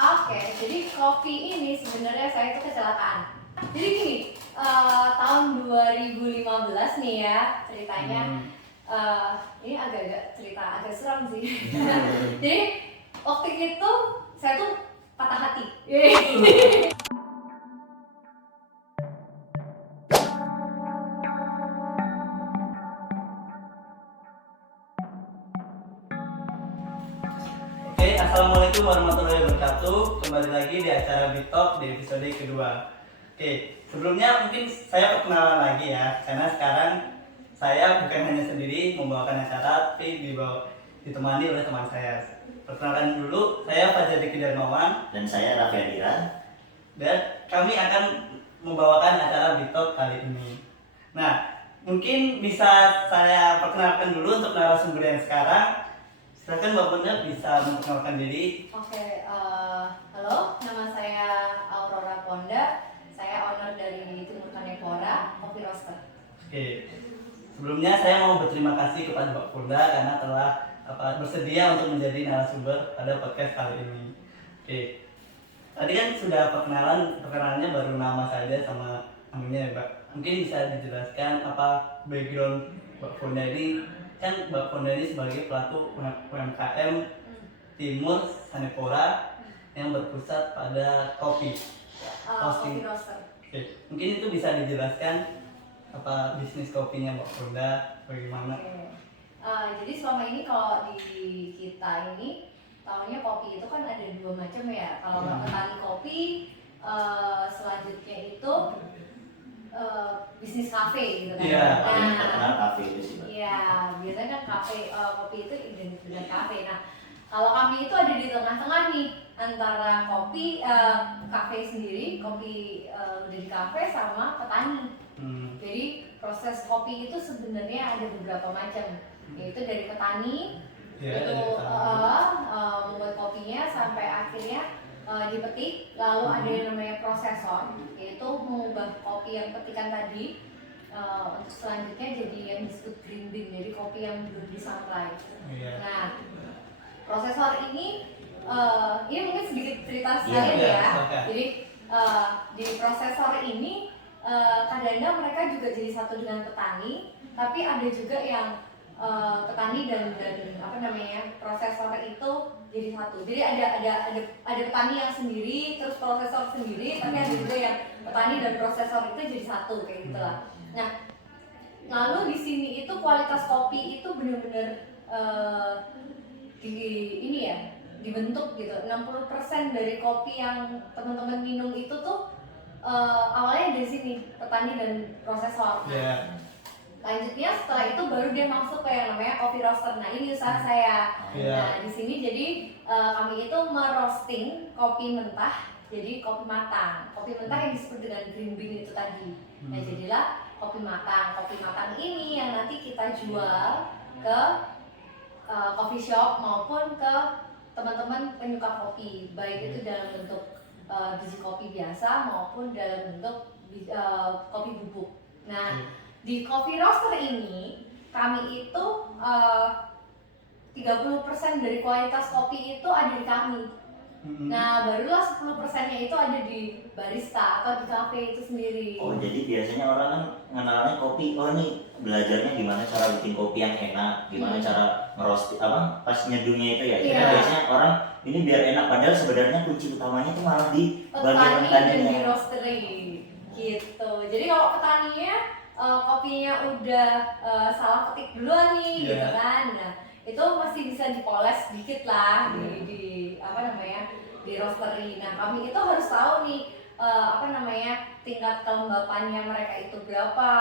Oke, jadi kopi ini sebenarnya saya itu kecelakaan. Jadi gini, tahun 2015 nih ya ceritanya. Ini agak-agak cerita agak seram sih. Jadi waktu itu saya tuh patah hati. Oke, assalamualaikum warahmatullahi wabarakatuh. Kembali lagi di acara Bitalk di episode kedua. Oke, sebelumnya mungkin saya perkenalan lagi ya, karena sekarang saya bukan hanya sendiri membawakan acara, tapi ditemani oleh teman saya. Perkenalkan dulu, saya Fajar Diki Darmawan Dan saya Raffi Adira. dan kami akan membawakan acara Bitalk kali ini. Nah, mungkin bisa saya perkenalkan dulu untuk narasumber yang sekarang. Silakan Mbak Bunda bisa memperkenalkan diri. Oke, halo, nama saya Aurora Ponda. Saya owner dari Timur Kanekora Coffee Roaster. Oke, sebelumnya saya mau berterima kasih kepada Mbak Bunda karena telah bersedia untuk menjadi narasumber pada podcast kali ini. Oke, tadi kan sudah perkenalannya baru nama saja sama namanya ya Mbak. Mungkin bisa dijelaskan apa background Mbak Bunda ini? Kan Mbak Bunda ini sebagai pelaku UMKM Timur Kanekora yang berpusat pada kopi. Coffee Roaster. Oke, mungkin itu bisa dijelaskan apa bisnis kopinya Mbak Bunda bagaimana? Oke. Jadi selama ini kalau di kita ini tahunya kopi itu kan ada dua macam ya. Kalau nggak petani kopi, selanjutnya itu bisnis kafe gitu kan. Iya, Paling terkenal kafe itu sih, Mbak. Iya, biasanya kan kafe kopi itu identik dengan kafe. Nah, kalau kami itu ada di tengah-tengah nih antara kopi kafe sendiri, kopi dari kafe sama petani. Jadi proses kopi itu sebenarnya ada beberapa macam, yaitu dari petani itu membuat kopinya sampai akhirnya dipetik, lalu ada yang namanya prosesor, yaitu mengubah kopi yang petikan tadi untuk selanjutnya jadi yang disebut green bean, jadi kopi yang belum disamprai. Nah, prosesor ini mungkin sedikit cerita saya ya. Jadi di prosesor ini kadang-kadang mereka juga jadi satu dengan petani, tapi ada juga yang petani dan prosesor itu jadi satu. Jadi ada petani yang sendiri, terus prosesor sendiri, tapi ada juga yang petani dan prosesor itu jadi satu kayak gitulah. Nah, lalu di sini itu kualitas kopi itu benar-benar dibentuk gitu. 60% dari kopi yang teman-teman minum itu tuh awalnya dari sini, petani dan prosesor. Lanjutnya setelah itu baru dia masuk ke yang namanya coffee roaster. Nah, ini usaha saya. Nah, di sini jadi kami itu merosting kopi mentah jadi kopi matang. Kopi mentah yang disebut dengan green bean itu tadi. Nah, jadilah kopi matang. Kopi matang ini yang nanti kita jual ke coffee shop maupun ke teman-teman penyuka kopi, baik itu dalam bentuk biji kopi biasa maupun dalam bentuk kopi bubuk. Nah, di coffee roaster ini kami itu 30% dari kualitas kopi itu ada di kami. Nah, barulah 10%-nya itu ada di barista atau di kafe itu sendiri. Oh, jadi biasanya orang kan ngenalnya kopi, oh ini belajarnya gimana cara bikin kopi yang enak, gimana cara ngeroast pas nyeduhnya itu ya. Kita biasanya orang ini biar enak, padahal sebenarnya kunci utamanya itu malah di bagian petani dan petaninya. di roastery gitu. Jadi kalau petaninya kopinya udah salah petik duluan nih gitu kan. Nah, itu masih bisa dipoles dikit lah di roastery. Nah, kami itu harus tahu nih tingkat kelembapannya mereka itu berapa.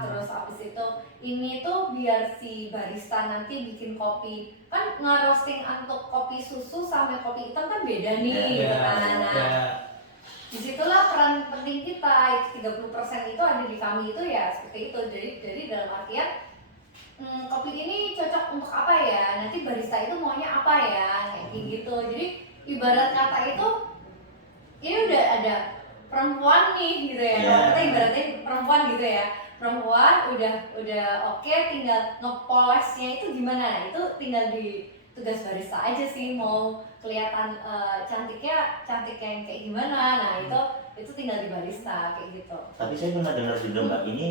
Terus habis itu ini tuh biar si barista nanti bikin kopi, kan nge-roasting untuk kopi susu sama kopi hitam kan beda nih gitu kan. Nah, disitulah peran penting kita. 30% itu ada di kami itu ya seperti itu. Jadi dalam artian kopi ini cocok untuk apa ya, nanti barista itu maunya apa ya, kayak gitu. Jadi ibarat kata itu ini udah ada perempuan nih gitu ya. Kalau kita ibaratnya perempuan gitu ya, perempuan udah oke, tinggal ngepolesnya itu gimana. Nah, itu tinggal di tugas barista aja sih, mau kelihatan cantiknya cantik yang kayak gimana. Nah itu tinggal di barista kayak gitu. Tapi saya pernah dengar juga Mbak, ini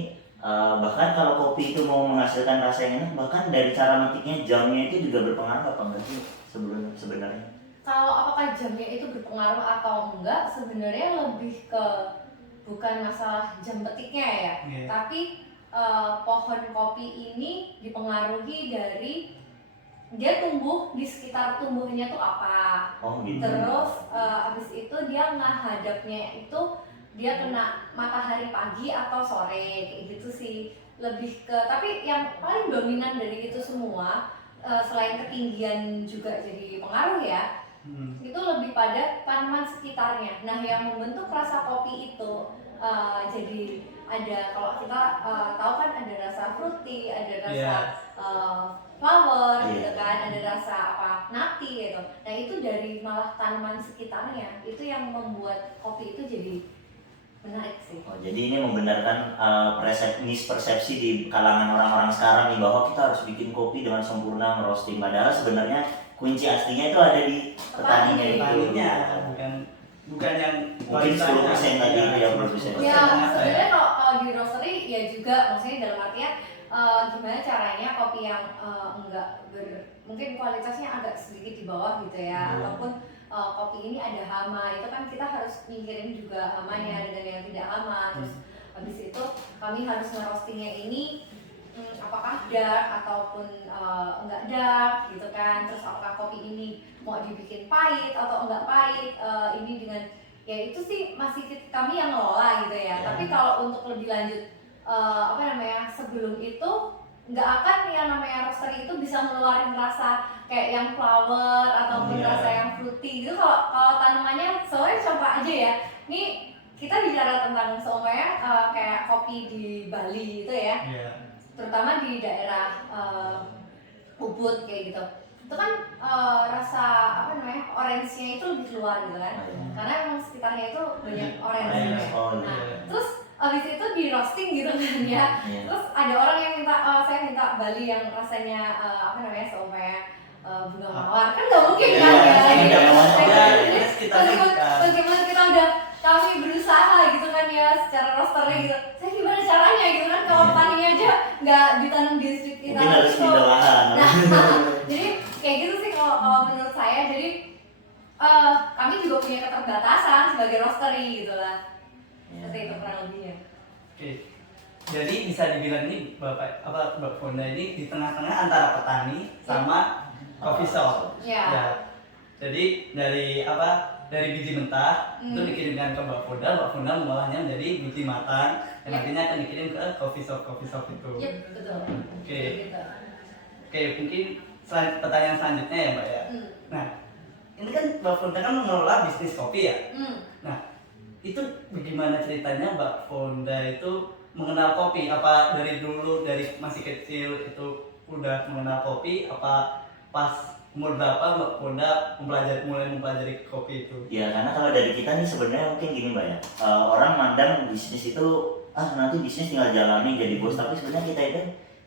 bahkan kalau kopi itu mau menghasilkan rasa yang enak, bahkan dari cara metiknya, jamnya itu juga berpengaruh apa enggak sih sebenarnya? Kalau apakah jamnya itu berpengaruh atau enggak, sebenarnya lebih ke bukan masalah jam petiknya ya, tapi pohon kopi ini dipengaruhi dari dia tumbuh di sekitar tumbuhnya tuh apa. Oh gitu. Terus abis itu dia menghadapnya itu dia kena matahari pagi atau sore kayak gitu sih, lebih ke, tapi yang paling dominan dari itu semua selain ketinggian juga jadi pengaruh ya, itu lebih pada tanaman sekitarnya. Nah yang membentuk rasa kopi itu jadi ada, kalau kita tahu kan ada rasa fruity, ada rasa flower gitu kan, ada rasa apa nati gitu. Nah itu dari malah tanaman sekitarnya itu yang membuat kopi itu jadi menarik sih. Oh, jadi ini membenarkan mispersepsi di kalangan orang-orang sekarang nih, bahwa kita harus bikin kopi dengan sempurna, merosting, padahal sebenarnya kunci aslinya itu ada di petaninya itu. Bukan yang mungkin 10% tadi ya produsen. Ya sebenarnya kalau di roastery ya juga, maksudnya dalam artian gimana caranya kopi yang mungkin kualitasnya agak sedikit di bawah gitu ya, ataupun kopi ini ada hama, itu kan kita harus mikirin juga hamanya dengan yang tidak hama. Terus habis itu kami harus ngerostingnya ini apakah dark ataupun enggak dark gitu kan. Terus apakah kopi ini mau dibikin pahit atau enggak pahit, ini dengan ya itu sih masih kami yang ngelola gitu ya. Tapi kalau untuk lebih lanjut sebelum itu nggak akan yang namanya roastery itu bisa ngeluarin rasa kayak yang flower ataupun rasa yang fruity gitu. Kalau tanamannya soalnya coba aja ya, ini kita bicara tentang semuanya kayak kopi di Bali gitu ya, terutama di daerah Ubud kayak gitu. Itu kan rasa orange-nya itu lebih keluar gitu kan, karena emang sekitarnya itu banyak orange-nya. Nah terus abis itu di roasting gitu kan ya. Terus ada orang yang minta, saya minta Bali yang rasanya bunga mawar, kan nggak mungkin kan ya. Bagaimana kita udah kami berusaha gitu kan ya secara roastery gitu. Saya gimana caranya gitu kan, kalau petaninya aja nggak ditanam di sekitar mungkin harus pindah lahan. Jadi kayak gitu sih kalau menurut saya. Jadi kami juga punya keterbatasan sebagai roastery gitu lah. Seperti itu kurang lebihnya. Oke. Jadi bisa dibilang ini Mbak Fonda ini di tengah-tengah antara petani sama coffee shop. Ya. Jadi dari biji mentah itu dikirimkan ke Mbak Fonda mengolahnya menjadi biji matang yang nantinya akan dikirim ke coffee shop itu. Iya, betul. Oke, mungkin pertanyaan selanjutnya ya Mbak ya. Nah, ini kan Mbak Fonda kan mengelola bisnis kopi ya. Nah, itu bagaimana ceritanya Mbak Fonda itu mengenal kopi? Apa dari dulu, dari masih kecil itu udah mengenal kopi? Apa pas umur berapa Mbak Fonda mulai mempelajari kopi itu? Ya karena kalau dari kita nih sebenarnya mungkin gini Mbak ya, orang mandang bisnis itu nanti bisnis tinggal jalani jadi bos, tapi sebenarnya kita itu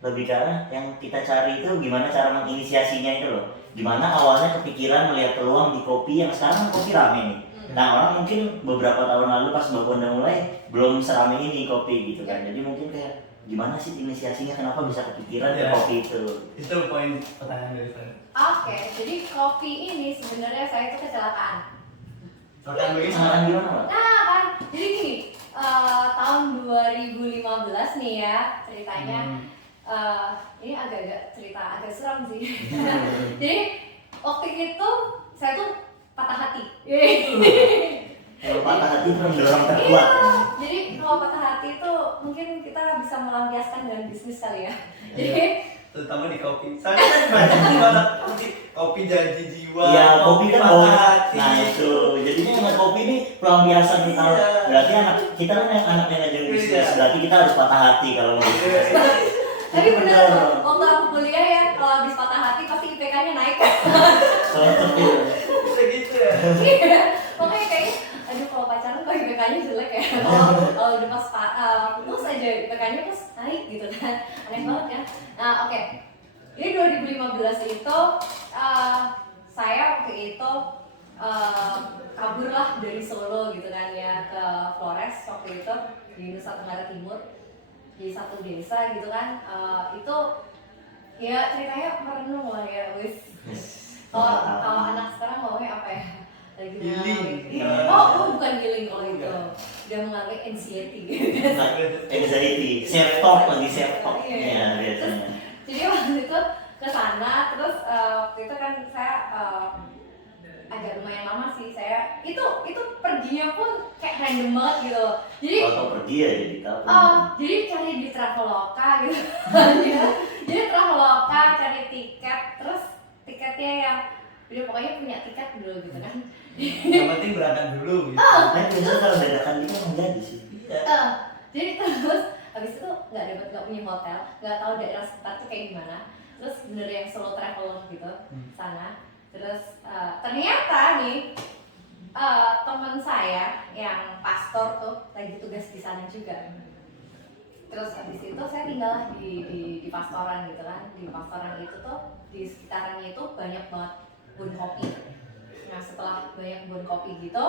lebih ke arah yang kita cari itu gimana cara menginisiasinya itu loh. Gimana awalnya kepikiran melihat peluang di kopi yang sekarang kopi rame nih. Nah orang mungkin beberapa tahun lalu pas Mbak Fonda mulai belum serame ini kopi gitu kan. Jadi mungkin kayak gimana sih inisiasinya, kenapa bisa kepikiran ke kopi itu? Itu poin pertanyaan dari saya. Oke, jadi kopi ini sebenarnya saya itu kecelakaan. Kecelakaan gimana Mbak? Nah kan, jadi gini, tahun 2015 nih ya ceritanya. Ini agak cerita agak seram sih. Jadi waktu itu saya tuh patah hati. Kalau patah hati mendorong terkuat. Jadi kalau patah hati itu mungkin kita bisa melampiaskan dengan bisnis kali ya. Jadi terutama di kopi. Soalnya kan banyak kopi janji jiwa. Iya, kopi kan bawa hati. Nah itu, jadinya dengan kopi ini pelampiasan kita. Berarti kita kan anak manajer bisnis, berarti kita harus patah hati kalau mau bisnis. Tapi bener loh, waktu aku kuliah ya, kalau habis patah hati pasti IPK-nya naik. Bisa gitu ya. Iya, makanya kayaknya, aduh kalau pacaran kok IPK-nya jelek ya. Kalau udah pas putus aja IPK-nya terus naik gitu kan, aneh banget ya. Nah oke, jadi 2015 itu saya waktu itu kabur lah dari Solo gitu kan ya ke Flores waktu itu di Nusa Tenggara Timur di satu desa gitu kan. Itu ya ceritanya merenung lah ya wis. Kalau anak sekarang maunya apa ya? Lagi Healing. bukan healing kalau itu. Dia mengalami anxiety gitu kan. Anxiety, self talk lagi self talk. Iya. Ya biasanya. Jadi waktu itu ke sana terus waktu itu kan saya agak lumayan lama sih saya. Itu perginya pun kayak random banget gitu. Jadi Kalau pergi ya jadi tahu. jadi cari di Traveloka gitu. Jadi Traveloka cari tiket terus tiketnya yang udah pokoknya punya tiket dulu gitu kan. Yang penting berangkat dulu gitu. Nah biasanya kalau dadakan gitu emang jadi sih. Jadi terus habis itu nggak punya hotel, nggak tahu daerah sekitar tuh kayak gimana. Terus bener yang solo traveler gitu sana. Terus ternyata nih teman saya yang pastor tuh lagi tugas di sana juga. Terus habis itu saya tinggal di pastoran gitu kan. Di pastoran itu tuh di sekitarannya itu banyak banget kebun kopi. Nah setelah banyak kebun kopi gitu,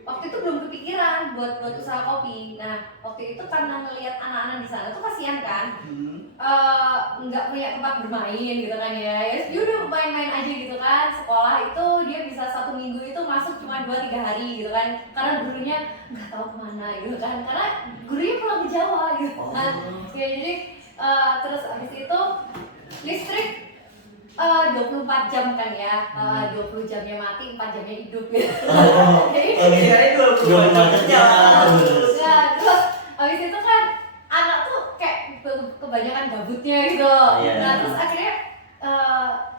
waktu itu belum kepikiran buat usaha kopi. Nah waktu itu karena ngelihat anak-anak di sana tuh kasihan kan, nggak punya tempat bermain gitu kan ya. Dia udah main-main aja gitu kan. Sekolah itu dia bisa 1 minggu itu masuk cuma 2-3 hari gitu kan. Karena gurunya nggak tahu kemana gitu kan. Karena gurunya pulang ke Jawa gitu kan. Ya, jadi terus abis itu listrik 24 jam kan ya, 20 jamnya mati, 4 jamnya hidup gitu. Jadi Kirain 24 jam. ya, terus habis itu kan anak tuh kayak kebanyakan gabutnya gitu. Nah terus akhirnya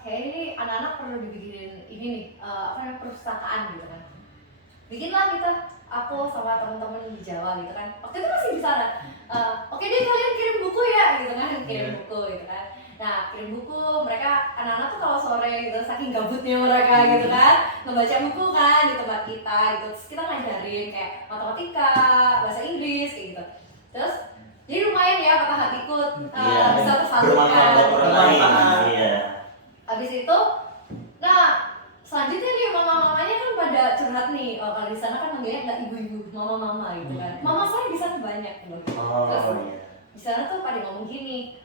kayak ini anak-anak perlu dibikinin ini nih, perpustakaan gitu kan. Bikinlah kita, aku sama teman-teman di Jawa gitu kan. Waktu itu masih di sana. Oke deh kalian kirim buku ya gitu kan, kirim buku gitu kan. Nah, kirim buku, mereka anak-anak tuh kalau sore gitu, saking gabutnya mereka gitu kan, ngebaca buku kan di tempat kita gitu. Terus kita ngajarin kayak matematika, bahasa Inggris kayak gitu. Terus jadi lumayan ya kata hatiku bisa tersalurkan. Iya. Habis itu, nah selanjutnya nih mama-mamanya kan pada curhat nih. Kalau di sana kan manggilnya nggak ibu-ibu, mama-mama gitu kan. Mama saya di sana banyak loh. Terus di sana tuh pada ngomong gini.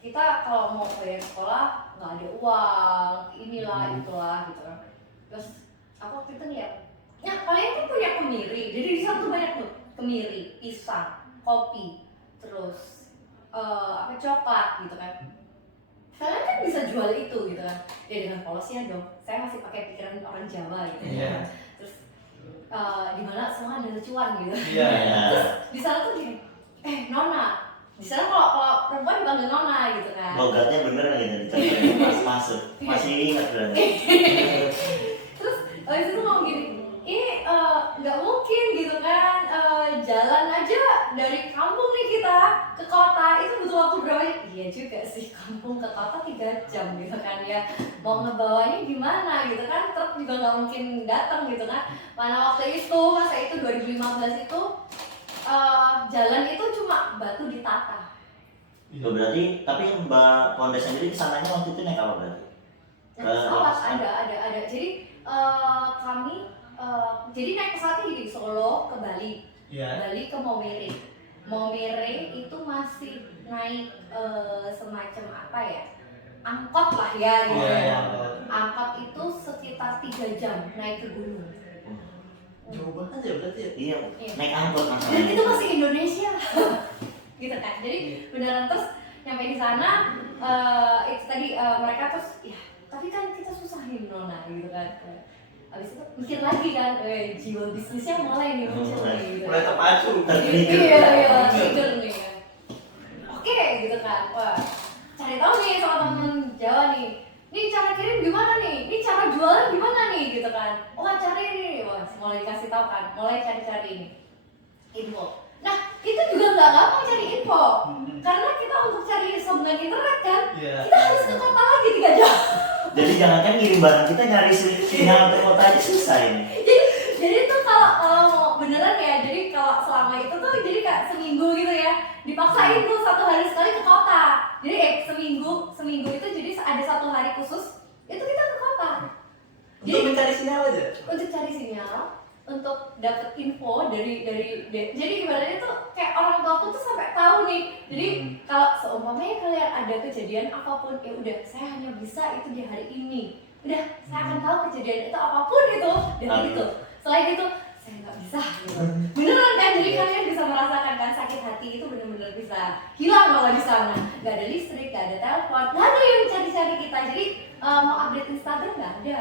Kita kalau mau bayar sekolah nggak ada uang, inilah itulah gitu kan. Terus aku waktu itu lihat, ya kalian kan punya kemiri, jadi di sana tuh banyak tuh kemiri, pisang, kopi, terus coklat gitu kan. Kalian kan bisa jual itu gitu kan. Ya dengan polosnya dong, saya masih pakai pikiran orang Jawa gitu. Iya. Terus di mana semua ada cuan gitu. Iya. Terus di sana tuh gini, Nona. Di sana kalau perempuan dipanggil Nona gitu kan. Logatnya bener gitu, pas masuk. Masih ingat berarti. Terus habis itu ngomong gini, ini nggak mungkin gitu kan, jalan aja dari kampung nih kita ke kota itu butuh waktu berapa? Iya juga sih, kampung ke kota 3 jam gitu kan ya. Mau ngebawanya gimana gitu kan, truk juga nggak mungkin datang gitu kan. Mana waktu itu, masa itu 2015 itu jalan itu cuma batu ditata. Berarti, tapi Mbak Fonda sendiri kesananya waktu itu naik apa berarti? Pesawat ada. Jadi kami jadi naik pesawat di Solo ke Bali, Bali ke Maumere. Maumere itu masih naik semacam apa ya? Angkot lah ya gitu. Angkot itu sekitar 3 jam naik ke gunung. Jauh banget ya berarti ya? Iya, naik angkot Dan masalahnya. itu masih Indonesia. Gitu kan. Jadi beneran terus nyampe di sana itu tadi mereka terus ya, tapi kan kita susah nih Nona gitu kan. Abis itu mikir lagi kan, jiwa bisnisnya mulai nih muncul nih gitu. Mulai terpacu. Iya, trigger nih kan. Oke gitu kan. Wah, cari tahu nih sama temen Jawa nih. Nih cara kirim gimana nih? Nih cara jualan gimana nih gitu kan? Oh cari nih, wah mulai dikasih tahu kan, mulai cari-cari nih info. Nah itu juga nggak gampang cari info, karena kita untuk cari sambungan internet kan, kita harus ke kota lagi 3 jam. Jadi jangankan ngirim barang, kita nyari sinyal ke kota aja susah ini. Jadi tuh kalau mau beneran ya, jadi kalau selama itu tuh jadi kayak seminggu gitu ya, dipaksain tuh 1 hari sekali ke kota. Jadi seminggu itu jadi ada 1 hari khusus itu kita ke kota. Untuk mencari sinyal aja. Untuk cari sinyal, untuk dapat info jadi ibaratnya tuh kayak orang tua aku tuh sampai tahu nih. Jadi kalau seumpamanya kalian ada kejadian apapun, ya udah saya hanya bisa itu di hari ini. Udah, saya akan tahu kejadian itu apapun itu dari itu. Selain itu saya nggak bisa gitu. Beneran kan, jadi kalian bisa merasakan kan sakit hati itu bener-bener bisa hilang kalau di sana. Nggak ada listrik, nggak ada telepon, nggak ada yang cari-cari kita. Jadi mau update Instagram nggak ada.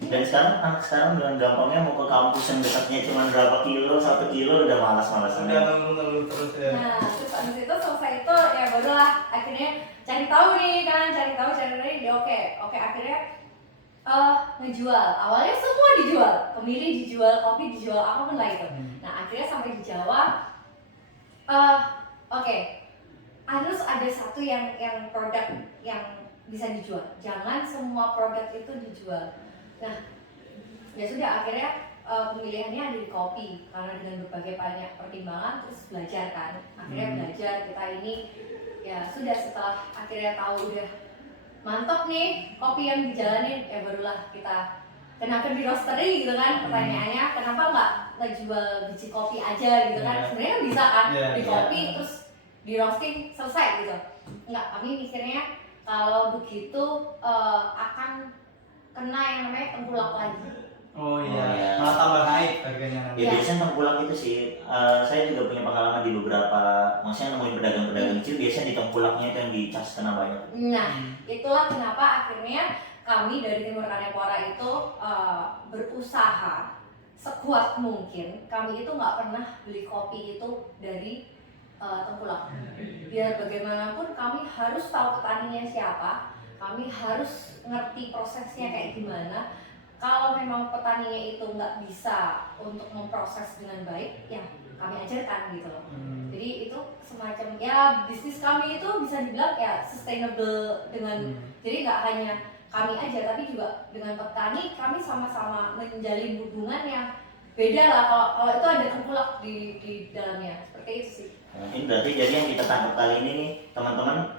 Dan sekarang anak sekarang dengan gampangnya mau ke kampus yang dekatnya cuma berapa kilo, 1 kilo udah malas-malasan. Udah ngeluh terus ya. Nah, terus abis itu selesai itu ya barulah akhirnya cari tahu nih kan, cari tahu dia oke akhirnya ngejual. Awalnya semua dijual, pemilih dijual, kopi dijual, apapun lah itu. Nah akhirnya sampai di Jawa, harus ada satu yang produk yang bisa dijual. Jangan semua produk itu dijual. Nah, ya sudah akhirnya pemilihannya ada di kopi karena dengan berbagai banyak pertimbangan terus belajar kan. Akhirnya belajar kita ini ya sudah setelah akhirnya tahu udah mantap nih kopi yang dijalanin ya barulah kita kenakan di roastery gitu kan. Pertanyaannya kenapa nggak ngejual biji kopi aja gitu kan? Sebenarnya kan bisa kan di kopi terus di roasting selesai gitu. Enggak, kami mikirnya kalau begitu akan kena yang namanya tengkulak lagi. Oh iya, malah tambah naik harganya nanti. Ya biasanya tengkulak itu sih, saya juga punya pengalaman di beberapa, maksudnya nemuin pedagang-pedagang kecil biasanya di tengkulaknya itu yang dicas kena banyak. Nah, itulah kenapa akhirnya kami dari Timur Kanepora itu berusaha sekuat mungkin. Kami itu nggak pernah beli kopi itu dari tengkulak. Biar bagaimanapun kami harus tahu petaninya siapa, kami harus ngerti prosesnya kayak gimana. Kalau memang petaninya itu nggak bisa untuk memproses dengan baik, ya kami ajarkan gitu loh. Jadi itu semacam ya bisnis kami itu bisa dibilang ya sustainable dengan jadi nggak hanya kami aja tapi juga dengan petani kami sama-sama menjalin hubungan yang beda lah kalau itu ada tengkulak di dalamnya seperti itu sih. Nah, ini berarti jadi yang kita tangkap kali ini nih teman-teman,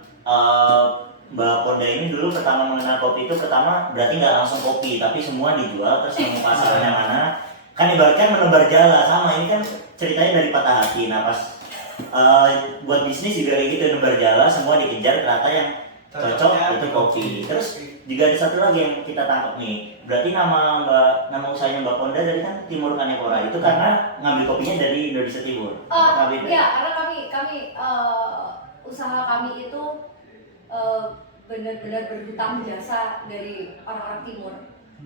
Mbak Ponda ini dulu pertama mengenal kopi itu pertama berarti nggak langsung kopi tapi semua dijual terus nemu pasarnya mana kan ibaratkan menebar jala sama ini kan ceritanya dari patah hati. Nah pas buat bisnis juga kayak gitu menebar jala semua dikejar ternyata yang cocok itu kopi. Terus juga ada satu lagi yang kita tangkap nih berarti nama usahanya Mbak Ponda dari kan Timur Kanepora itu karena ngambil kopinya dari Indonesia Timur. Iya karena kami usaha kami itu benar-benar berhutang jasa dari orang-orang timur.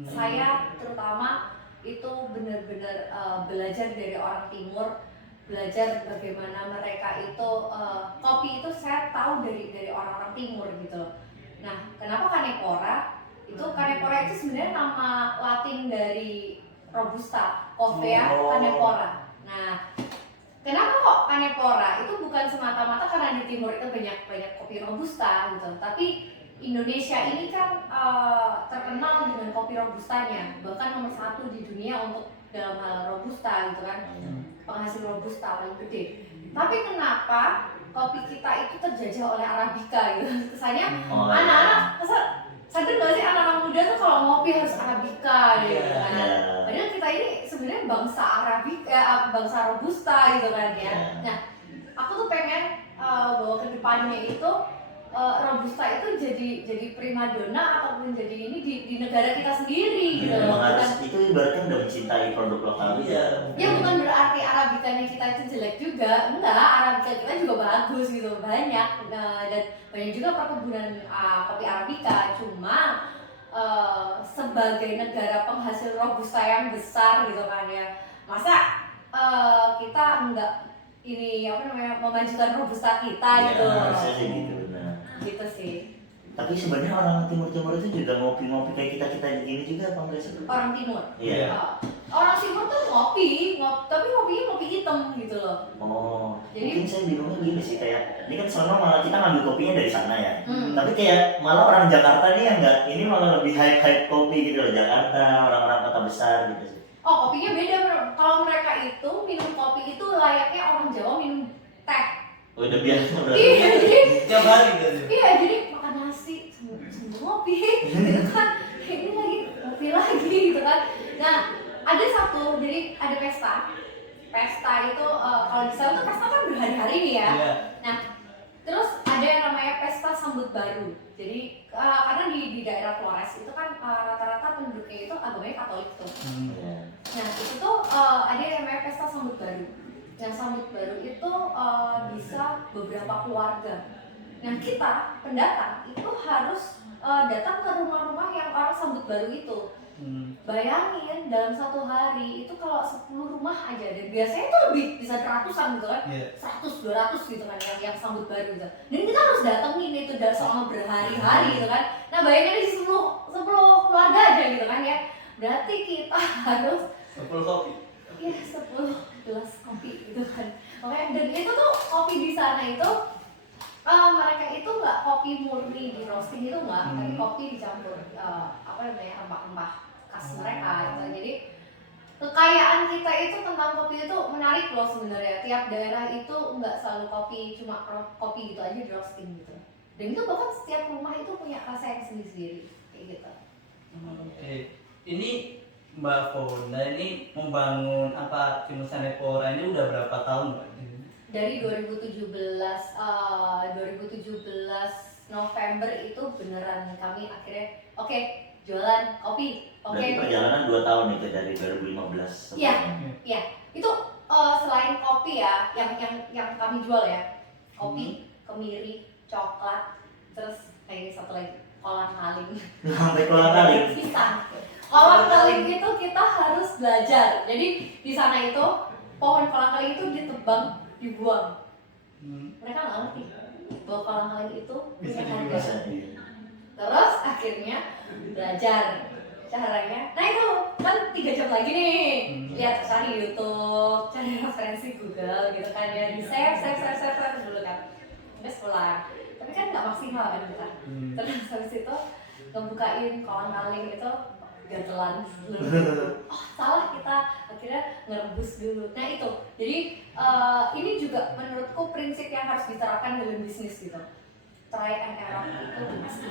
Saya terutama itu benar-benar belajar dari orang timur, belajar bagaimana mereka itu kopi itu saya tahu dari orang-orang timur gitu. Nah, kenapa Kanepora? Kanepora itu sebenarnya nama Latin dari Robusta, Coffea Kanepora. Nah, kenapa kok Kanepora? Itu bukan semata-mata karena di timur itu banyak kopi robusta gitu, tapi Indonesia ini kan terkenal dengan kopi robustanya, bahkan nomor 1 di dunia untuk dalam hal robusta gitu kan, penghasil robusta paling gede. Tapi kenapa kopi kita itu terjajah oleh Arabica gitu? Kesannya anak-anak, sadar nggak sih anak-anak muda tuh kalau ngopi harus Arabica gitu kan? Padahal kita ini sebenarnya bangsa Arabica, bangsa robusta gitu kan ya. Nah, aku tuh pengen bahwa kedepannya itu robusta itu jadi primadona ataupun jadi ini di negara kita sendiri gitu loh. Itu ibaratnya udah mencintai produk lokal ya. Ya bukan berarti Arabicanya kita itu jelek juga, enggak, Arabica kita juga bagus gitu, banyak dan banyak juga perkebunan kopi Arabica. Cuma sebagai negara penghasil robusta yang besar gitu kan ya, masa kita enggak ini memajukan robusta kita gitu. Harusnya sih gitu benar. Gitu sih. Tapi sebenarnya orang timur itu juga ngopi kayak kita gini juga apa enggak sih? Orang timur. Iya. Orang timur tuh ngopi, tapi ngopinya ngopi hitam gitu loh. Oh. Jadi mungkin saya bingungnya gini sih kayak ini kan selama malah kita ngambil kopinya dari sana ya. Tapi kayak malah orang Jakarta nih yang enggak ini malah lebih hype kopi gitu loh, Jakarta, orang-orang kota besar gitu sih. Oh, kopinya beda. Kalau mereka itu minum kopi itu layaknya orang Jawa minum teh. Oh, udah biasa berarti. Iya, jadi tiap hari gitu. iya, jadi makan nasi semua ngopi gitu kan, ini lagi ngopi lagi gitu kan. Nah ada satu, jadi ada pesta itu kalau di sana tuh pesta kan berhari-hari nih ya. Iya. Nah terus ada yang namanya pesta sambut baru. Jadi karena di daerah Flores itu kan rata-rata penduduknya itu agamanya Katolik tuh. Iya. Nah itu tuh ada yang namanya pesta sambut baru. Yang sambut baru itu bisa beberapa keluarga. Nah kita pendatang itu harus datang ke rumah-rumah yang orang sambut baru itu. Bayangin dalam satu hari itu kalau 10 rumah aja, dan biasanya itu lebih bisa ratusan gitu kan, 100-200 gitu kan yang sambut baru gitu. Dan kita harus datengin itu selama berhari-hari gitu kan. Nah bayangin aja 10 keluarga aja gitu kan ya. Berarti kita harus 10 kopi. Iya 10 gelas kopi gitu kan. Oke, dan itu tuh kopi di sana itu mereka itu nggak kopi murni di roasting itu nggak, tapi kopi dicampur rempah-rempah khas mereka gitu. Jadi kekayaan kita itu tentang kopi itu menarik loh sebenarnya. Tiap daerah itu nggak selalu kopi, cuma kopi gitu aja di roasting gitu. Dan itu bahkan setiap rumah itu punya rasa yang sendiri-sendiri kayak gitu. Oke. Ini Mbak Fonda ini membangun apa Kimusanepora ini udah berapa tahun Mbak? Dari 2017 November itu beneran kami akhirnya oke, jualan kopi. Berarti perjalanan 2 tahun itu dari 2015. Iya. Itu selain kopi ya, yang kami jual ya, kopi, kemiri, coklat, terus kayak satu lagi kolang kaling. Sampai kolang kaling. Pisang. Kolang kaling itu kita harus belajar. Jadi di sana itu pohon kolang kaling itu ditebang, dibuang. Mereka nggak ngerti bahwa kolang kaling itu punya harga. Terus akhirnya belajar caranya. Nah itu kan 3 jam lagi nih, lihat cari YouTube, cari referensi Google gitu kan ya, di save dulu kan, terus pulang. Tapi kan nggak maksimal kan kita. Terus habis itu ngebukain kolang kaling itu gatelan dulu. Oh salah, kita akhirnya ngerebus dulu. Nah itu, jadi ini juga menurutku prinsip yang harus diterapkan dalam bisnis gitu. Try and error itu pasti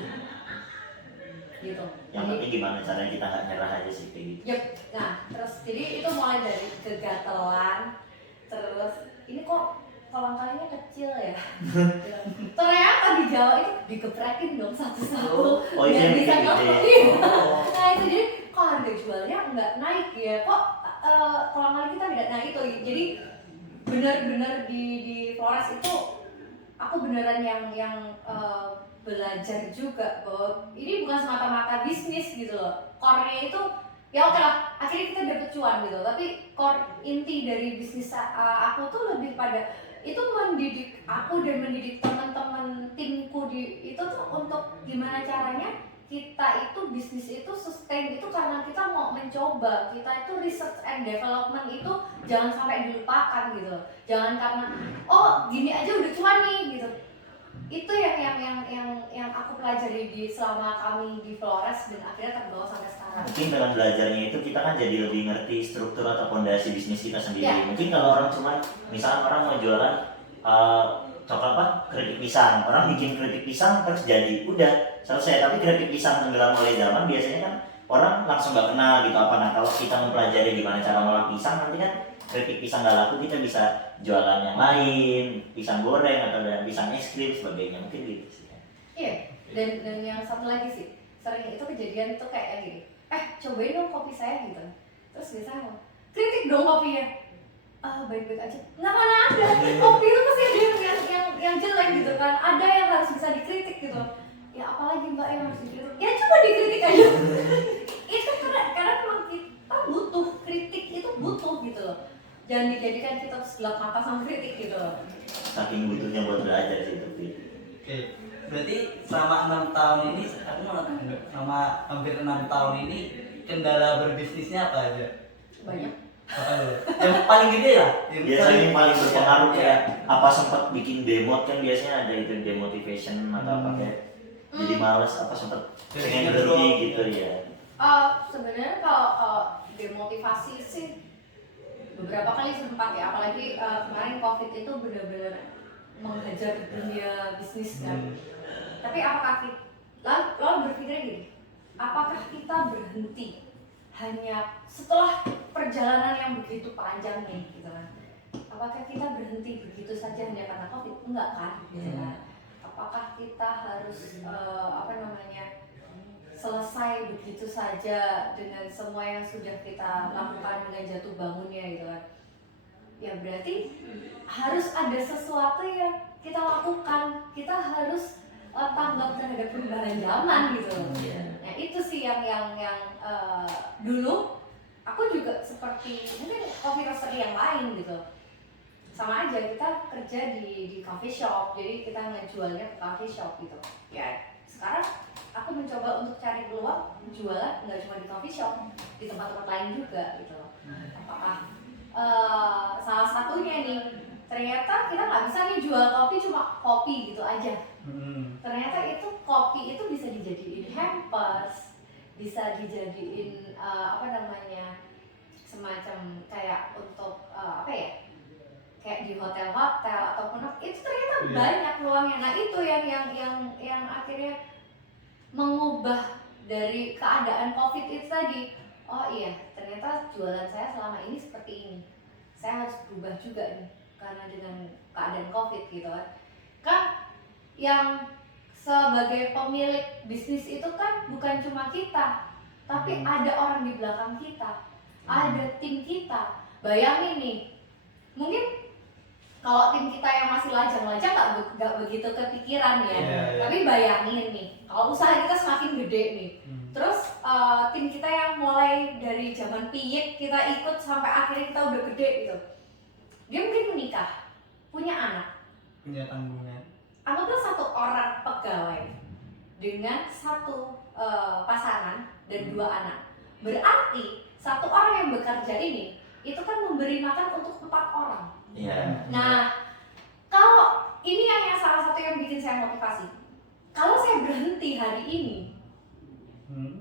gitu. Yang penting gimana caranya kita nggak nyerah aja sih kayak gitu. Yep. Nah terus jadi itu mulai dari kegatelan, terus ini kok kolang kalingnya kecil ya. Ternyata di Jawa itu digeprekin dong satu-satu biar bisa ngeluarin. Nah itu jadi kok harga jualnya nggak naik ya, kok kolang kaling kita tidak naik itu. Jadi benar-benar di Flores itu aku beneran yang belajar juga bahwa ini bukan semata-mata bisnis gitu loh. Core-nya itu ya oke lah, akhirnya kita dapet cuan gitu. Tapi core inti dari bisnis aku tuh lebih pada itu mendidik aku dan mendidik teman-teman timku itu tuh untuk gimana caranya kita itu bisnis itu sustain itu karena kita mau mencoba, kita itu research and development itu jangan sampai dilupakan gitu. Jangan karena oh gini aja udah cuan nih gitu. Itu yang aku pelajari selama kami di Flores dan akhirnya terbawa sampai sekarang. Mungkin dengan belajarnya itu kita kan jadi lebih ngerti struktur atau fondasi bisnis kita sendiri. Ya. Mungkin kalau orang cuma misalnya orang mau jualan keripik pisang, orang bikin keripik pisang terus jadi udah selesai. Tapi keripik pisang tenggelam oleh zaman biasanya kan orang langsung nggak kenal gitu apa. Nah kalau kita mempelajari gimana cara ngolah pisang, nanti kan keripik pisang nggak laku, kita bisa jualan yang lain, pisang goreng atau pisang es krim sebagainya, mungkin gitu sih. Iya, dan yang satu lagi sih, sering itu kejadian itu kayak gini, cobain dong kopi saya gitu. Terus biasanya mau, kritik dong kopinya. Baik-baik aja. Nggak mana ada, kopi itu pasti ada yang jelek gitu kan. Ada yang harus bisa dikritik gitu. Ya apalagi mbak yang harus dikritik? Ya coba dikritik aja. Itu karena memang kita butuh kritik, itu butuh gitu loh. Jangan dijadikan kita terus gelap mata sama kritik gitu loh. Saking butuhnya buat belajar sih tapi. Oke, berarti selama 6 tahun ini, aku mau nanya, selama hampir 6 tahun ini kendala berbisnisnya apa aja? Banyak. Apa dulu? Yang paling gede lah. Biasanya yang paling berpengaruh kayak apa sempat bikin demot kan biasanya ada itu demotivation atau apa kayak jadi males apa sempat pengen berhenti gitu ya. Sebenarnya kalau demotivasi sih beberapa kali sempat ya, apalagi kemarin COVID itu benar-benar menghajar dunia bisnis kan. Tapi apakah lalu berpikir gini, apakah kita berhenti hanya setelah perjalanan yang begitu panjang nih gitu kan? Apakah kita berhenti begitu saja hanya karena COVID? Enggak kan? Gitu kan? Apakah kita harus selesai begitu saja dengan semua yang sudah kita lakukan dengan jatuh bangunnya gitu kan? Ya berarti harus ada sesuatu yang kita lakukan, kita harus tanggap terhadap perubahan zaman gitu. Nah itu sih yang dulu aku juga seperti mungkin coffee roastery yang lain gitu. Sama aja kita kerja di coffee shop, jadi kita ngejualnya ke coffee shop gitu. Ya sekarang aku mencoba untuk cari peluang jualan nggak cuma di coffee shop, di tempat-tempat lain juga gitu. Apakah salah satunya nih, ternyata kita nggak bisa nih jual kopi cuma kopi gitu aja. Ternyata itu kopi itu bisa dijadiin hampers, bisa dijadiin semacam kayak untuk kayak di hotel-hotel ataupun itu ternyata banyak peluangnya. Nah itu yang akhirnya mengubah dari keadaan COVID itu tadi. Oh iya, ternyata jualan saya selama ini seperti ini. Saya harus berubah juga nih karena dengan keadaan COVID gitu kan. Kan yang sebagai pemilik bisnis itu kan bukan cuma kita, tapi ada orang di belakang kita, ada tim kita. Bayangin nih, mungkin kalau tim kita yang masih lajang-lajang nggak begitu kepikiran ya. Tapi bayangin nih, kalau usaha kita semakin gede nih, terus tim kita yang mulai dari zaman piyik kita ikut sampai akhirnya kita udah gede gitu, dia mungkin menikah, punya anak, punya tanggungan. Anggaplah satu orang pegawai dengan satu pasangan dan 2 anak. Berarti satu orang yang bekerja ini itu kan memberi makan untuk 4 orang. Nah, kalau ini yang salah satu yang bikin saya motivasi. Kalau saya berhenti hari ini,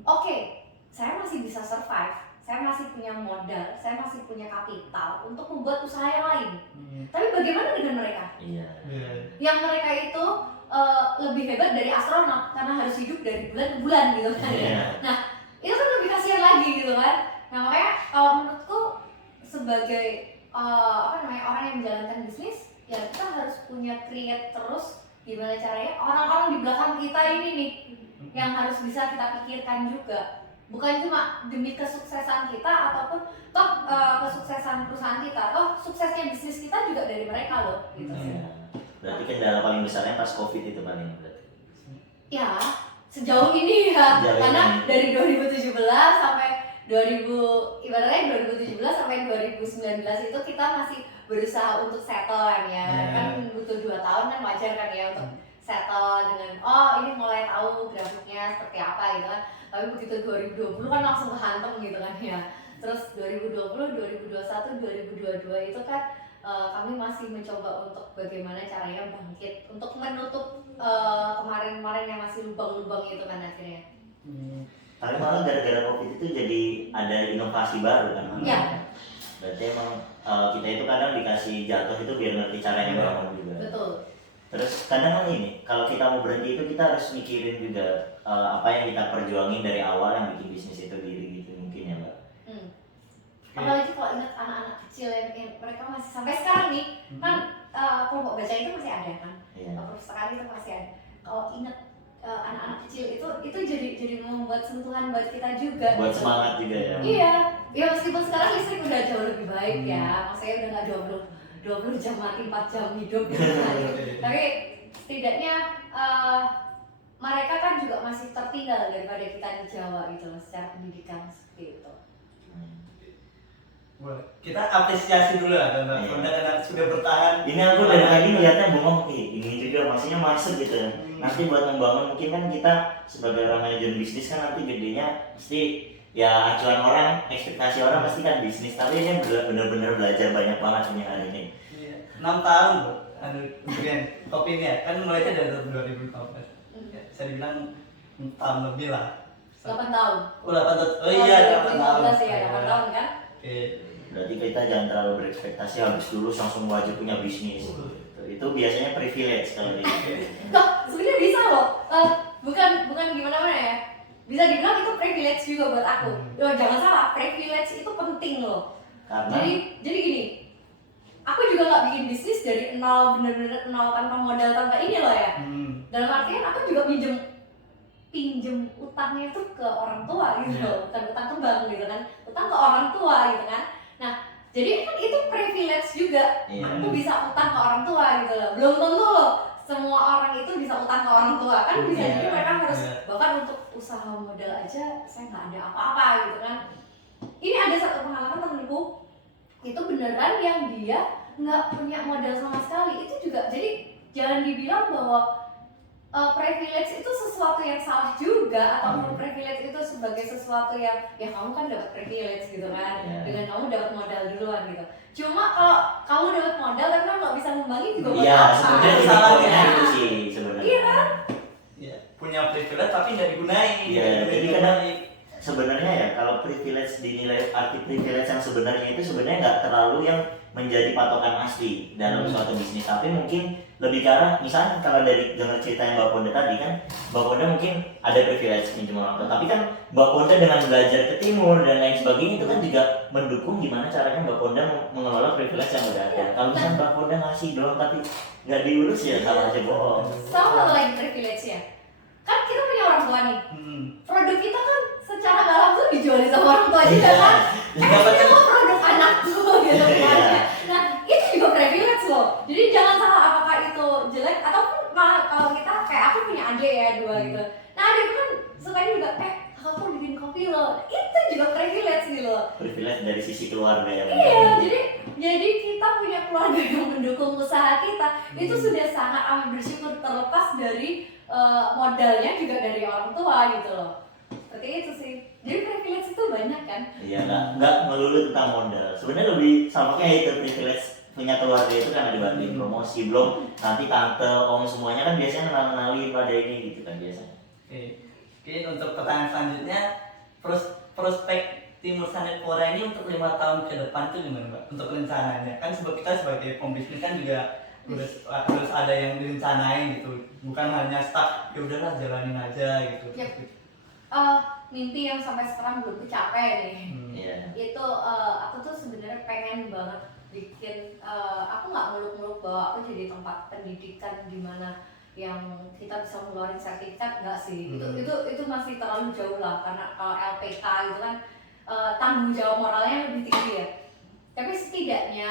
oke, saya masih bisa survive, saya masih punya modal, saya masih punya kapital untuk membuat usaha yang lain. Tapi bagaimana dengan mereka? Yang mereka itu lebih hebat dari astronot karena harus hidup dari bulan ke bulan gitu kan. Nah, itu kan lebih kasihan lagi gitu kan. Nah, makanya kalau menurutku sebagai orang yang menjalankan bisnis, ya kita harus punya create terus gimana caranya orang-orang di belakang kita ini nih yang harus bisa kita pikirkan juga. Bukan cuma demi kesuksesan kita ataupun kesuksesan perusahaan kita, suksesnya bisnis kita juga dari mereka loh gitu. Berarti kendala paling besarnya pas COVID itu paling berarti. Ya, sejauh ini ya, karena dari 2017 sampai 2017 sampai 2019 itu kita masih berusaha untuk settle kan ya. Kan butuh 2 tahun kan, wajar kan ya untuk settle dengan ini mulai tahu grafiknya seperti apa gitu kan. Tapi begitu 2020 kan langsung kehantam gitu kan ya. Terus 2020, 2021, 2022 itu kan kami masih mencoba untuk bagaimana caranya bangkit untuk menutup kemarin-kemarin yang masih lubang-lubang itu kan akhirnya. Tapi malah gara-gara COVID itu jadi ada inovasi baru kan? Iya. Berarti emang kita itu kadang dikasih jatuh itu biar ngerti caranya bangun juga. Betul. Terus kadang kan ini, kalau kita mau berhenti itu kita harus mikirin juga apa yang kita perjuangin dari awal yang bikin bisnis itu diri gitu mungkin ya Mbak. Apalagi kalau ingat anak-anak kecil yang mereka masih sampai sekarang nih, kan kelompok baca itu masih ada kan, perpustakaan itu masih ada. Kalau ingat anak-anak kecil itu jadi membuat sentuhan buat kita juga. Buat gitu. Semangat juga ya. Iya, ya meskipun sekarang listrik udah jauh lebih baik ya, maksudnya udah nggak 20 jam mati 4 jam hidup gitu kan. Tapi setidaknya mereka kan juga masih tertinggal daripada kita di Jawa gitu loh, secara pendidikan seperti itu. Boleh. Kita apresiasi dulu lah Mbak Funda karena sudah bertahan. Ini aku dari tadi ngeliatnya bengong, ini juga maksudnya masuk gitu ya. Nanti buat membangun mungkin kan kita sebagai orang manajer bisnis kan nanti gedenya pasti ya acuan orang, ekspektasi orang pasti kan bisnis. Tapi ini benar-benar belajar banyak banget punya hari ini. 6 tahun loh, kopi ini ya, kan mulainya dari 2015. Saya dibilang tahun lebih lah. 8 tahun. Oh 8 tahun. Oh iya 8 tahun. 2015 ya, 8 tahun kan? Oke. Berarti kita jangan terlalu berekspektasi harus lulus langsung wajib punya bisnis. Itu biasanya privilege kalau gitu. Kok sebenarnya bisa loh. bukan gimana ya, bisa dibilang itu privilege juga buat aku. Loh, jangan salah, privilege itu penting loh. Karena Jadi gini, aku juga nggak bikin bisnis dari nol, bener-bener nol tanpa modal tanpa ini loh ya. Dalam artian aku juga pinjem utangnya tuh ke orang tua gitu loh, bukan utang ke bank gitu kan, utang ke orang tua gitu kan. Nah, jadi kan itu privilege juga. Aku bisa utang ke orang tua gitu loh. Belum tentu loh semua orang itu bisa utang ke orang tua kan, bisa jadi mereka harus bahkan untuk usaha modal aja saya nggak ada apa-apa gitu kan. Ini ada satu pengalaman temenku, itu beneran yang dia nggak punya modal sama sekali. Itu juga, jadi jangan dibilang bahwa privilege itu sesuatu yang salah juga, ataupun privilege itu sebagai sesuatu yang ya kamu kan dapat privilege gitu kan, dengan kamu dapat modal duluan gitu. Cuma kalau kamu dapat modal tapi kamu nggak bisa ngembangin juga buat apa? Sebenarnya Salahnya itu sih sebenarnya. Iya kan? Ya, punya privilege tapi nggak digunain. Iya, jadi kadang sebenarnya ya kalau privilege dinilai, arti privilege yang sebenarnya itu sebenarnya nggak terlalu yang menjadi patokan asli dalam suatu bisnis, tapi mungkin lebih ke arah, misalnya kalau dari dengar ceritanya Mbak Ponda tadi kan, Mbak Ponda mungkin ada privilege pinjam orang tua, tapi kan Mbak Ponda dengan belajar ke timur dan lain sebagainya itu kan juga mendukung gimana caranya Mbak Ponda mengelola privilege yang udah ada. Kalau misalnya Mbak Ponda ngasih doang tapi nggak diurus ya sama aja bohong. Sama satu lagi privilege ya, kan kita punya orang tua nih, produk kita kan secara nggak langsung dijual sama orang tua juga kan. Ini lo produk anakku gitu kan. Nah itu juga privilege loh. Jadi jangan salah apakah itu jelek ataupun malah kalau kita kayak aku punya adik ya 2 gitu. Nah adikku kan sukanya juga kakakku bikin kopi loh. Itu juga privilege gitu loh. Privilege dari sisi keluarga ya. Iya, jadi kita punya keluarga yang mendukung usaha kita. Itu sudah sangat amat bersyukur, terlepas dari modalnya juga dari orang tua gitu loh. Seperti itu sih. Jadi privilege itu banyak kan? Iya, nggak melulu tentang modal. Sebenarnya lebih sama kayak itu, privilege punya keluarga itu kan ada dibantuin promosi, belum nanti tante, om semuanya kan biasanya kenalin pada ini gitu kan biasanya. Oke, untuk pertanyaan selanjutnya, prospek Timur Sanepora ini untuk 5 tahun ke depan itu gimana Mbak? Untuk rencananya, kan kita sebagai pembisnis kan juga harus ada yang direncanain gitu, bukan hanya stuck ya udahlah jalanin aja gitu. Yep. Mimpi yang sampai sekarang belum kecapai nih. Itu aku tuh sebenarnya pengen banget bikin, aku nggak muluk-muluk bahwa aku jadi tempat pendidikan di mana yang kita bisa ngeluarin sertifikat, enggak sih. Itu masih terlalu jauh lah, karena kalau LPK itu kan tanggung jawab moralnya lebih tinggi ya. Tapi setidaknya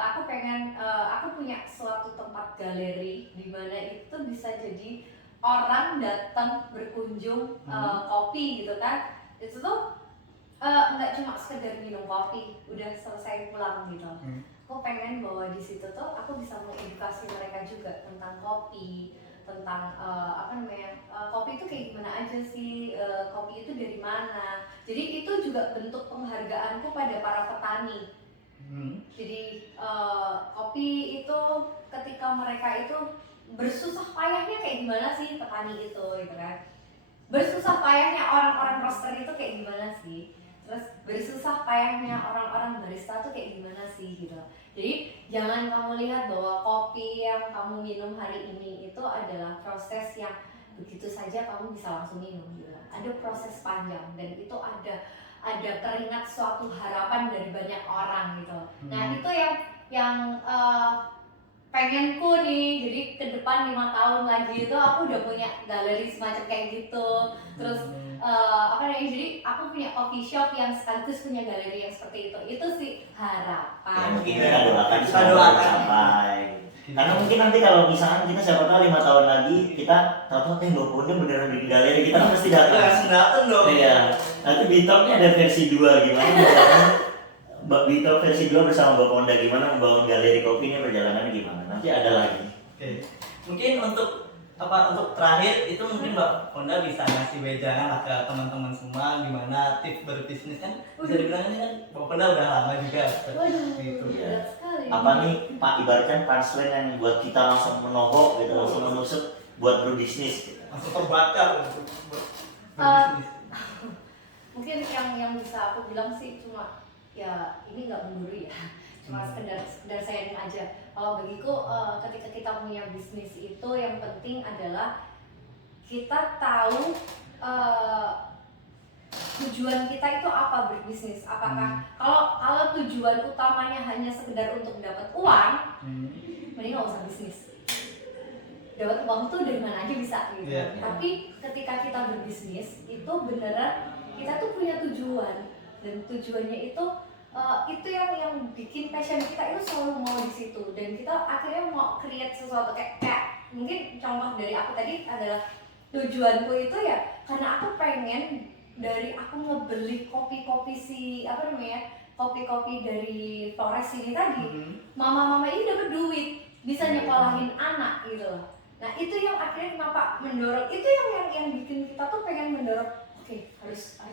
aku pengen, aku punya suatu tempat galeri di mana itu bisa jadi orang datang berkunjung kopi gitu kan, itu tuh nggak cuma sekedar minum kopi udah selesai pulang gitu. Aku pengen bahwa di situ tuh aku bisa mengedukasi mereka juga tentang kopi, tentang kopi itu kayak gimana aja sih, kopi itu dari mana. Jadi itu juga bentuk penghargaanku pada para petani. Jadi kopi itu ketika mereka itu bersusah payahnya kayak gimana sih petani itu gitu kan, bersusah payahnya orang-orang roaster itu kayak gimana sih, terus bersusah payahnya orang-orang barista tuh kayak gimana sih gitu. Jadi jangan kamu lihat bahwa kopi yang kamu minum hari ini itu adalah proses yang begitu saja kamu bisa langsung minum gitu. Ada proses panjang dan itu ada teringat suatu harapan dari banyak orang gitu. Nah itu yang pengenku nih, jadi ke depan 5 tahun lagi itu aku udah punya galeri semacam kayak gitu. Terus jadi aku punya coffee shop yang sekaligus punya galeri yang seperti itu sih harapan. Ya, mungkin kita doakan sampai. Karena mungkin nanti kalau misalkan kita siapa tahu 5 tahun lagi kita tahu Mbak Ponda beneran bikin galeri, kita kan pasti datang dong. Iya. Nanti Bitoknya ada versi 2 gimana? Mbak Bitok versi 2 bersama Mbak Ponda gimana membangun galeri kopi ini, perjalanannya gimana? Nanti ada lagi. Oke. Mungkin untuk terakhir itu mungkin Mbak Ponda bisa ngasih wejangan lah ke teman-teman semua gimana tips berbisnis kan. Bisa dibilang ini kan Mbak Ponda udah lama juga. Gitu. Ya. Apa nih Pak, ibaratkan punchline yang buat kita langsung menohok gitu, langsung menusuk buat berbisnis gitu. Langsung terbakar untuk berbisnis. Mungkin yang bisa aku bilang sih cuma ya ini nggak menggurui ya, cuma sekedar sharing aja. Kalau bagiku ketika kita punya bisnis itu yang penting adalah kita tahu tujuan kita itu apa berbisnis. Apakah kalau tujuan utamanya hanya sekedar untuk dapat uang, mending nggak usah bisnis. Dapat uang tuh dari mana aja bisa gitu. Yeah. Tapi ketika kita berbisnis itu beneran kita tuh punya tujuan, dan tujuannya itu yang bikin passion kita itu selalu mau di situ, dan kita akhirnya mau create sesuatu kayak mungkin contoh dari aku tadi adalah tujuanku itu ya karena aku pengen dari aku ngebeli kopi-kopi kopi-kopi dari Flores ini tadi, mama-mama ini dapat duit, bisa nyekolahin anak gitu loh. Nah itu yang akhirnya kenapa mendorong, itu yang bikin kita tuh pengen mendorong, oke, harus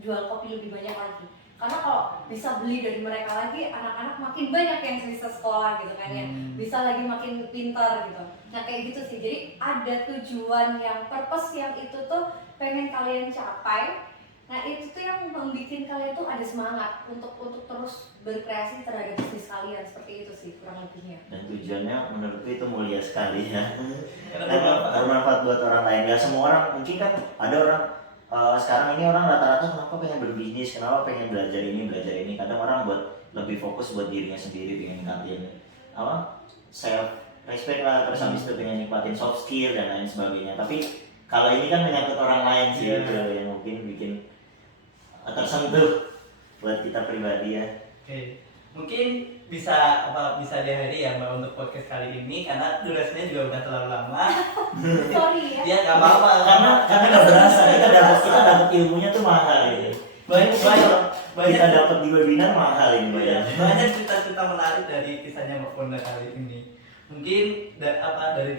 jual kopi lebih banyak lagi. Karena kalau bisa beli dari mereka lagi, anak-anak makin banyak yang bisa sekolah gitu kan ya, bisa lagi makin pintar gitu. Nah kayak gitu sih, jadi ada tujuan yang purpose yang itu tuh pengen kalian capai. Nah itu tuh yang membuat kalian tuh ada semangat untuk terus berkreasi terhadap bisnis kalian, seperti itu sih kurang lebihnya. Dan tujuannya menurutku itu mulia sekali ya. Karena Karena bermanfaat buat orang lain. Gak semua orang, mungkin kan ada orang sekarang ini orang rata-rata kenapa pengen berbisnis, kenapa pengen belajar ini. Kadang orang buat lebih fokus buat dirinya sendiri, pengen ningkatin self respect lah, terus habis itu pengen nikmatin soft skill dan lain sebagainya. Tapi kalau ini kan menyangkut orang lain sih, Yeah. itu yang mungkin bikin tersentuh buat kita pribadi ya. Oke, mungkin bisa diakhiri ya Mbak untuk podcast kali ini karena durasinya juga udah terlalu lama. Sorry ya. Ya nggak apa-apa. Karena nggak berasa kita dapat ilmunya tuh mahal ini. Kita dapat di webinar mahal ini Banyak cerita-cerita menarik dari kisahnya Mbak Fonda kali ini. Mungkin dari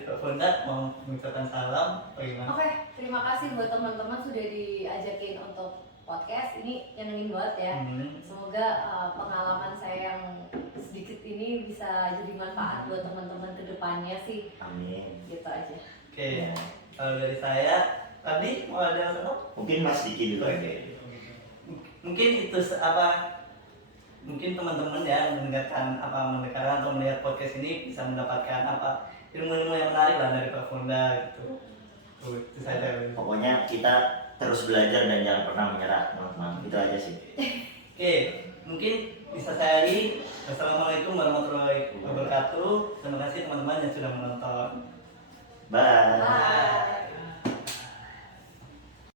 Mbak Fonda mau mengucapkan salam bagaimana? Oke, terima kasih buat teman-teman sudah diajakin untuk podcast ini, nyenengin banget ya. Semoga pengalaman saya yang sedikit ini bisa jadi manfaat buat teman-teman kedepannya sih. Amin. Gitu aja. Oke, kalau dari saya tadi mau ada apa? Mungkin Mas Diki dulu. Oke. Mungkin itu mungkin teman-teman ya mendengarkan atau melihat podcast ini bisa mendapatkan ilmu-ilmu yang menarik lah dari Pak Fonda gitu. Itu saja. Pokoknya kita terus belajar dan jangan pernah menyerah, teman-teman. Itu aja sih. Oke, mungkin bisa saya akhiri. Wassalamualaikum warahmatullahi wabarakatuh. Terima kasih teman-teman yang sudah menonton. Bye. Bye.